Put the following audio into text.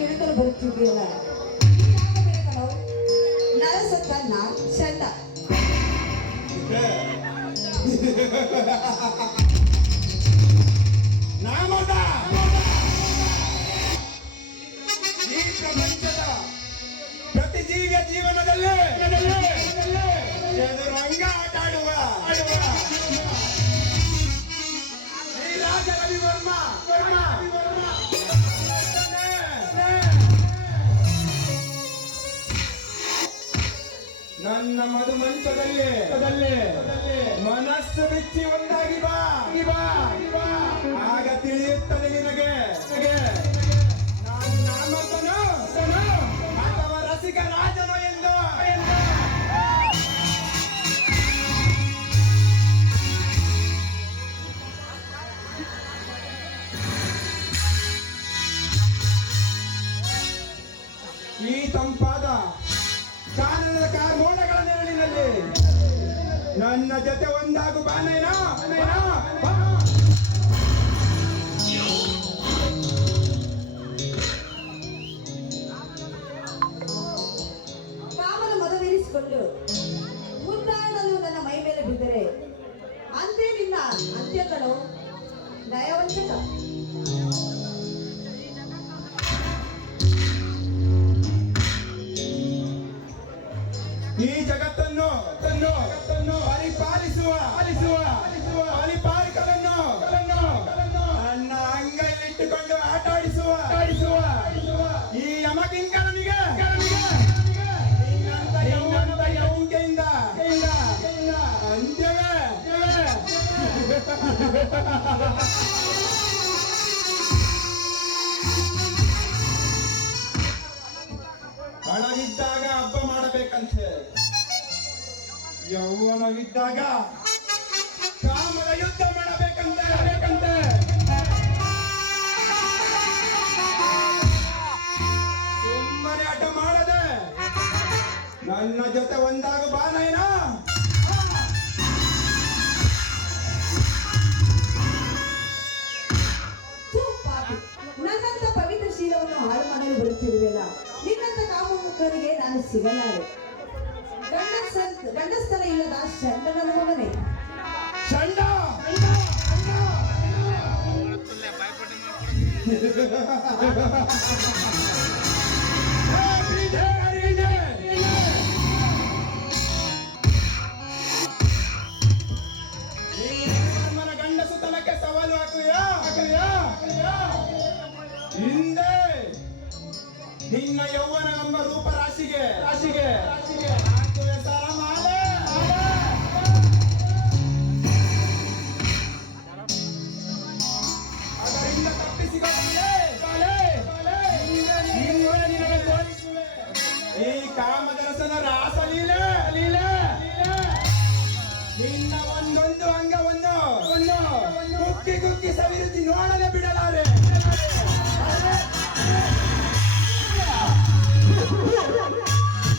ಬರುತ್ತಿದೆಯಲ್ಲ ನರಸತನ್ನ ಚಂಡ ನಾಮದ! ಈ ಪ್ರಪಂಚದ ಪ್ರತಿ ಜೀವಿಯ ಜೀವನದಲ್ಲಿ ಚದುರಂಗ ಆಟ ಆಡುವ ಈ ರಾಜ ರವಿ ವರ್ಮ ನನ್ನ ಮಧು ಮಂಚದಲ್ಲಿ ಮನಸ್ಸು ಬಿಚ್ಚಿ ಒಂದಾಗಿ ಬಾ. ಬಾ. ಆಗ ತಿಳಿಯುತ್ತದೆ ನಿನಗೆ. ನಾನು ನಾಮಕನು ಅಥವಾ ರಸಿಕ ರಾಜನು ಎಂದು. ಈ ತಂಪಾದ ಕಾನನದ ಕಾರ್ಮೋಡಗಳ ನೆರಳಿನಲ್ಲಿ. ನನ್ನ ಜೊತೆ ಒಂದಾಗು ಬಾನೇನಾ ಬಾ. ಕಾಮನ ಮದವೇರಿಸಿಕೊಂಡು ಮುದ್ದಾಡಲು ನನ್ನ ಮೈ ಮೇಲೆ ಬಿದ್ದರೆ ಅಂತೆ ನಿನ್ನ ಅಂತ್ಯಗಳು ನಯವಂಚಕ ಈ ಜಗತ್ತನ್ನು ತನ್ನು ತನ್ನು ಪರಿಪಾಲಿಸುವ, ಪಾಲಿಸುವ ಪರಿಪಾಲಕರನ್ನು ನನ್ನ ಅಂಗೈಲಿಟ್ಟುಕೊಂಡು ಆಟ ಆಡಿಸುವ ಆಡಿಸುವ ಈ ಯಮಕಿಂಗನಿಗೆ ಯೌವನದ ಯೌಂಕೆಯಿಂದ ಅಂತ್ಯವೇ. ಹಣವಿದ್ದಾಗ ಹಬ್ಬ ಮಾಡಬೇಕಂತೆ. ಯೌವನವಿದ್ದಾಗ ಕಾಮದ ಯುದ್ಧ ಮಾಡಬೇಕಂತ. ಬೇಕಂತೆ ಸುಮ್ಮನೆ ಆಟ ಮಾಡದೆ ನನ್ನ ಜೊತೆ ಒಂದಾಗ ಬಾನಯ್ಯನ. ನನ್ನಂತ ಪವಿತ್ರ ಶೀಲವನ್ನು ಹಾಳು ಮಾಡಲು ಬರುತ್ತಿರುವೆಲ್ಲ ನಿನ್ನಂತ ಕಾಮಮುಖರಿಗೆ ನಾನು ಸಿಗಲಾರೆ. ಗಂಡಸ್ಥನ ಇಲ್ಲದ ನನ್ನ ಮಗನೇ. ಚಂಡ ಗಂಡಸುತನಕ್ಕೆ ಸವಾಲು ಹಾಕುವಿಯಾ ಹಾಕುವಿಯಾ ಹಿಂದೆ ನಿನ್ನ ಯೌವನ ನಮ್ಮ ರೂಪ ರಾಶಿಗೆ. ರಾಶಿಗೆ. ಈ ಕಾಮದರಸನ ಲೀಲೆ ಲೀಲೆ ನಿನ್ನ ಒಂದೊಂದು ಅಂಗ ಒಂದು ಕುಕ್ಕಿ ಕುಕ್ಕಿ ಸವಿರುತ್ತಿ ನೋಡಲೇ ಬಿಡ.